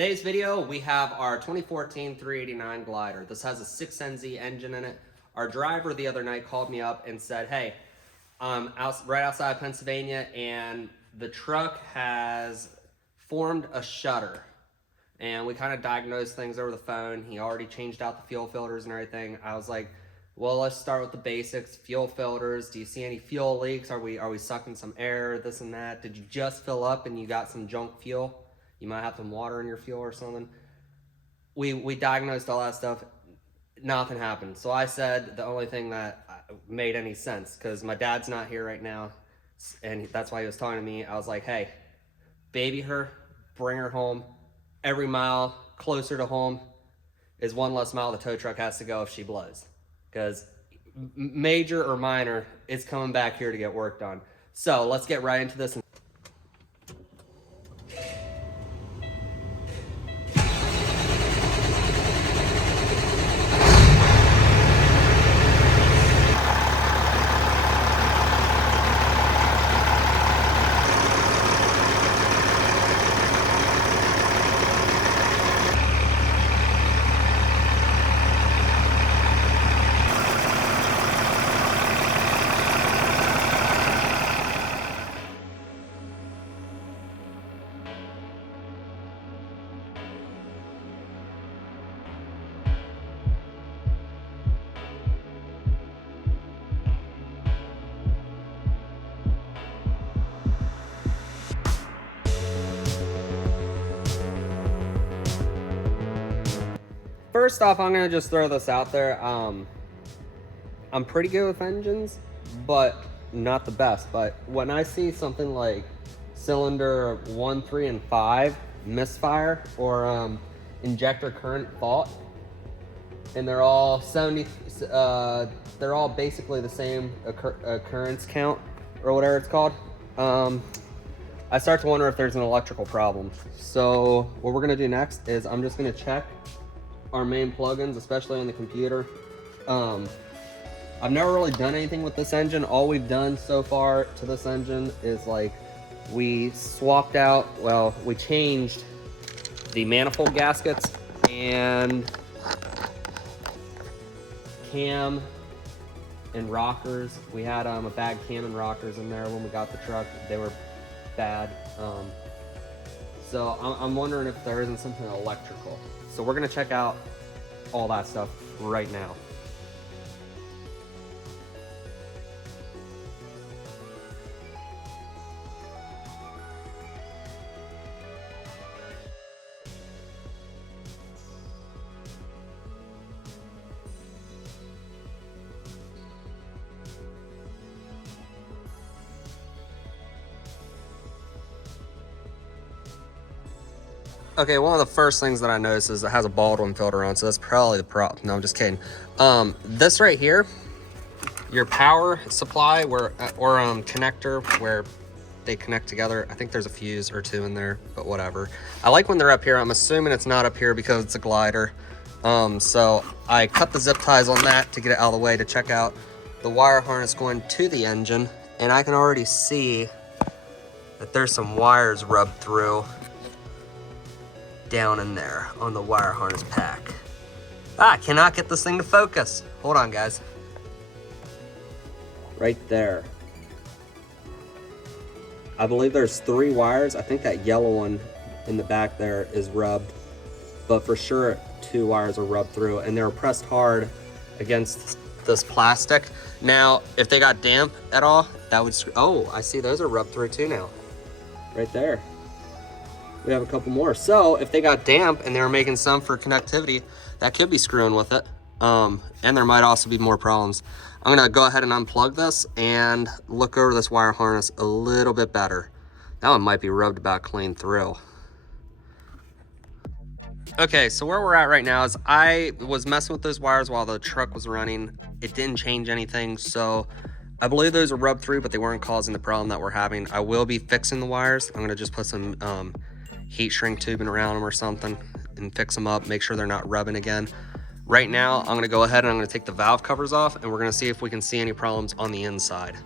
today's video, we have our 2014 389 glider. This has a 6NZ engine in it. Our driver the other night called me up and said, hey, right outside Pennsylvania, and the truck has formed a shutter. And we kind of diagnosed things over the phone. He already changed out the fuel filters and everything. I was like, well, let's start with the basics. Fuel filters. Do you see any fuel leaks? Are we sucking some air, this and that? Did you just fill up and you got some junk fuel? You might have some water in your fuel or something. We diagnosed all that stuff. Nothing happened. So I said the only thing that made any sense, because my dad's not here right now, and that's why he was talking to me. I was like, hey, baby her, bring her home. Every mile closer to home is one less mile the tow truck has to go if she blows. Because major or minor, it's coming back here to get worked on. So let's get right into this. First off, I'm gonna just throw this out there. I'm pretty good with engines, but not the best. But when I see something like cylinder 1, 3, and 5 misfire, or injector current fault, and they're all they're all basically the same occurrence count or whatever it's called, I start to wonder if there's an electrical problem. So what we're gonna do next is I'm just gonna check our main plugins, especially on the computer. I've never really done anything with this engine. All we've done so far to this engine is like we swapped out, well, we changed the manifold gaskets and cam and rockers. We had a bad cam and rockers in there when we got the truck. They were bad. So I'm wondering if there isn't something electrical. So we're gonna check out all that stuff right now. Okay, one of the first things that I noticed is it has a Baldwin filter on, so that's probably the problem. No, I'm just kidding. This right here, your power supply or connector where they connect together. I think there's a fuse or two in there, but whatever. I like when they're up here. I'm assuming it's not up here because it's a glider. So I cut the zip ties on that to get it out of the way to check out the wire harness going to the engine, and I can already see that there's some wires rubbed through down in there on the wire harness pack. I cannot get this thing to focus. Hold on, guys. Right there. I believe there's 3 wires. I think that yellow one in the back there is rubbed, but for sure 2 wires are rubbed through, and they were pressed hard against this plastic. Now, if they got damp at all, that would, oh, I see those are rubbed through too now. Right there. We have a couple more. So if they got damp and they were making some for connectivity, that could be screwing with it. And there might also be more problems. I'm gonna go ahead and unplug this and look over this wire harness a little bit better. That one might be rubbed about clean through. Okay, so where we're at right now is I was messing with those wires while the truck was running. It didn't change anything, so I believe those are rubbed through, but they weren't causing the problem that we're having. I will be fixing the wires. I'm gonna just put some heat shrink tubing around them or something and fix them up, make sure they're not rubbing again. Right now, I'm gonna go ahead and I'm gonna take the valve covers off, and we're gonna see if we can see any problems on the inside.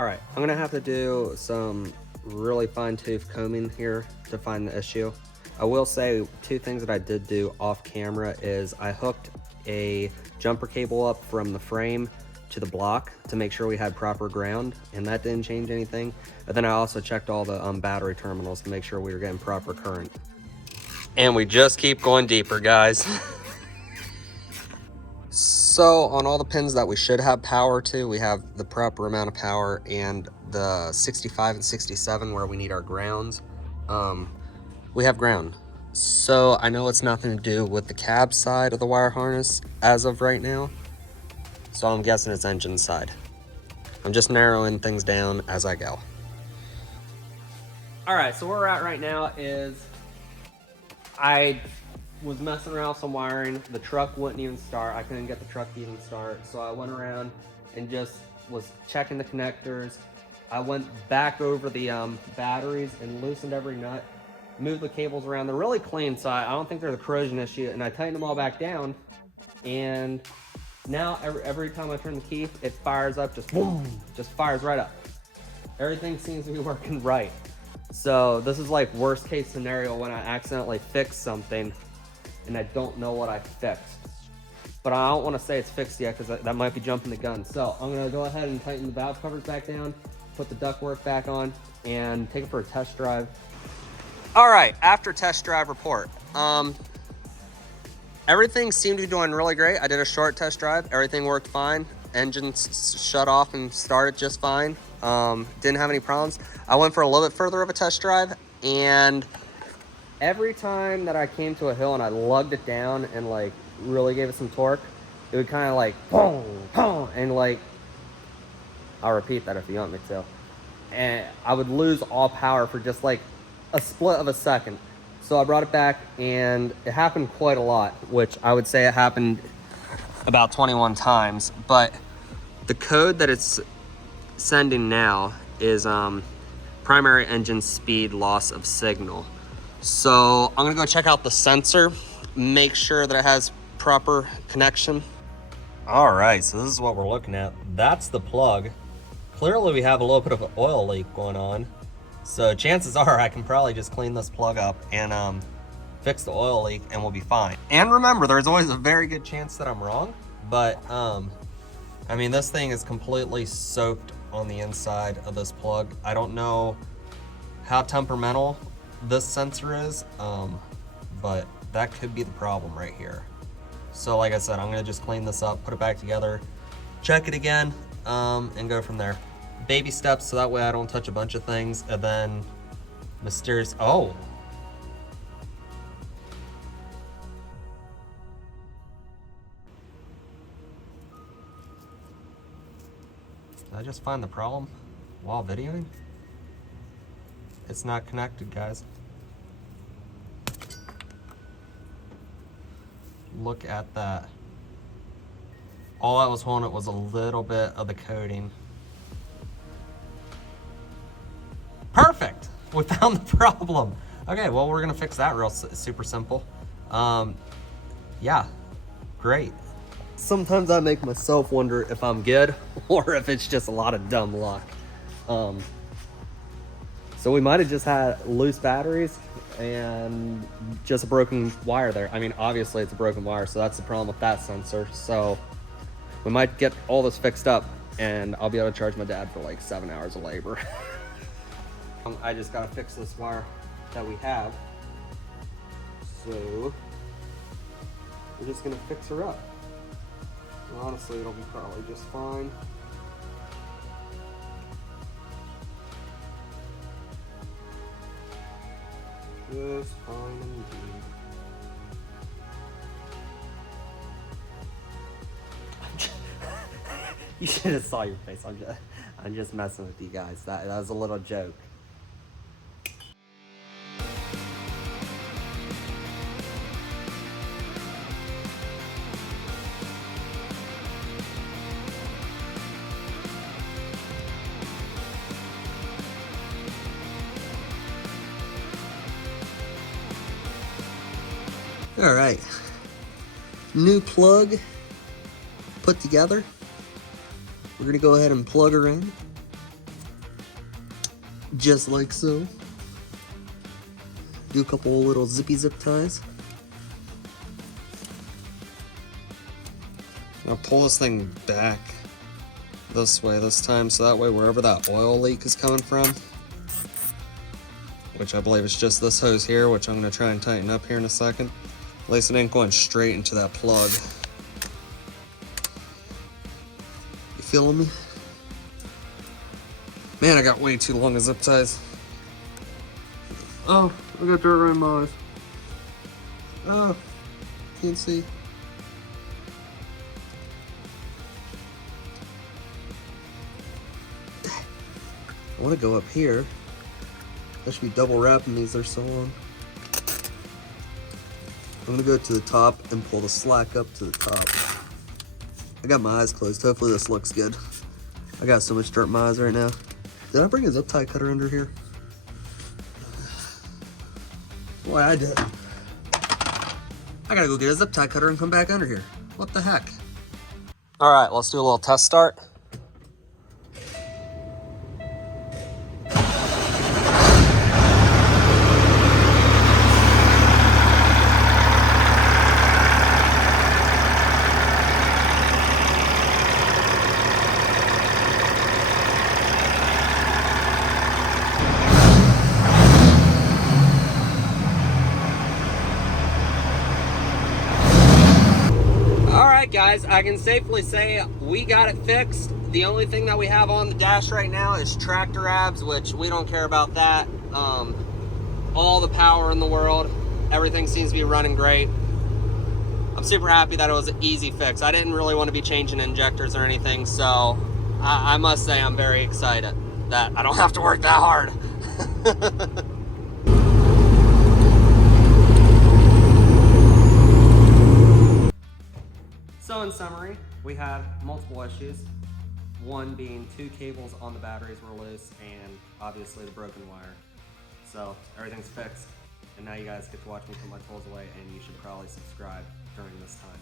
All right, I'm gonna have to do some really fine tooth combing here to find the issue. I will say 2 things that I did do off camera is I hooked a jumper cable up from the frame to the block to make sure we had proper ground, and that didn't change anything. And then I also checked all the battery terminals to make sure we were getting proper current. And we just keep going deeper, guys. So on all the pins that we should have power to, we have the proper amount of power, and the 65 and 67 where we need our grounds, we have ground. So I know it's nothing to do with the cab side of the wire harness as of right now. So I'm guessing it's engine side. I'm just narrowing things down as I go. All right, so where we're at right now is I was messing around with some wiring. The truck wouldn't even start. I couldn't get the truck to even start. So I went around and just was checking the connectors. I went back over the batteries and loosened every nut, moved the cables around. They're really clean, so I don't think there's a corrosion issue. And I tightened them all back down. And now every time I turn the key, it fires up, just boom, just fires right up. Everything seems to be working right. So this is like worst case scenario when I accidentally fix something and I don't know what I fixed. But I don't want to say it's fixed yet because that might be jumping the gun. So I'm going to go ahead and tighten the valve covers back down, put the ductwork back on, and take it for a test drive. All right, after test drive report. Everything seemed to be doing really great. I did a short test drive. Everything worked fine. Engine shut off and started just fine. Didn't have any problems. I went for a little bit further of a test drive, and every time that I came to a hill and I lugged it down and like really gave it some torque, it would kind of like boom, boom, and like, I'll repeat that if you want me to. And I would lose all power for just like a split of a second. So I brought it back, and it happened quite a lot, which I would say it happened about 21 times. But the code that it's sending now is primary engine speed loss of signal. So I'm gonna go check out the sensor, make sure that it has proper connection. All right, so this is what we're looking at. That's the plug. Clearly we have a little bit of an oil leak going on. So chances are I can probably just clean this plug up and fix the oil leak and we'll be fine. And remember, there's always a very good chance that I'm wrong, but I mean, this thing is completely soaked on the inside of this plug. I don't know how temperamental this sensor is, but that could be the problem right here. So like I said, I'm gonna just clean this up, put it back together, check it again, and go from there. Baby steps, so that way I don't touch a bunch of things, and then mysterious, oh. Did I just find the problem while videoing? It's not connected, guys. Look at that. All I was holding it was a little bit of the coating. Perfect, we found the problem. Okay, well, we're gonna fix that real super simple. Yeah, great. Sometimes I make myself wonder if I'm good or if it's just a lot of dumb luck. So we might have just had loose batteries and just a broken wire there. I mean, obviously it's a broken wire, so that's the problem with that sensor. So we might get all this fixed up and I'll be able to charge my dad for like 7 hours of labor. I just gotta fix this wire that we have. So we're just gonna fix her up. And honestly, it'll be probably just fine. Just fine indeed. You should have saw your face. I'm just messing with you guys. That was a little joke. All right, new plug put together. We're gonna go ahead and plug her in. just like so. Do a couple little zippy zip ties. Now pull this thing back this way this time, so that way wherever that oil leak is coming from, which I believe is just this hose here, which I'm going to try and tighten up here in a second. At least it ain't going straight into that plug. You feeling me? Man, I got way too long of zip ties. Oh, I got dirt around my eyes. Oh, can't see. I want to go up here. I should be double wrapping these, they're so long. I'm gonna go to the top and pull the slack up to the top. I got my eyes closed, hopefully this looks good. I got so much dirt in my eyes right now. Did I bring a zip tie cutter under here? Boy, I did. I gotta go get a zip tie cutter and come back under here. What the heck? All right, let's do a little test start. Guys, I can safely say we got it fixed. The only thing that we have on the dash right now is tractor abs, which we don't care about that. All the power in the world, everything seems to be running great. I'm super happy that it was an easy fix. I didn't really want to be changing injectors or anything, so I must say I'm very excited that I don't have to work that hard. So in summary, we had multiple issues. One being 2 cables on the batteries were loose and obviously the broken wire. So everything's fixed and now you guys get to watch me put my tools away, and you should probably subscribe during this time.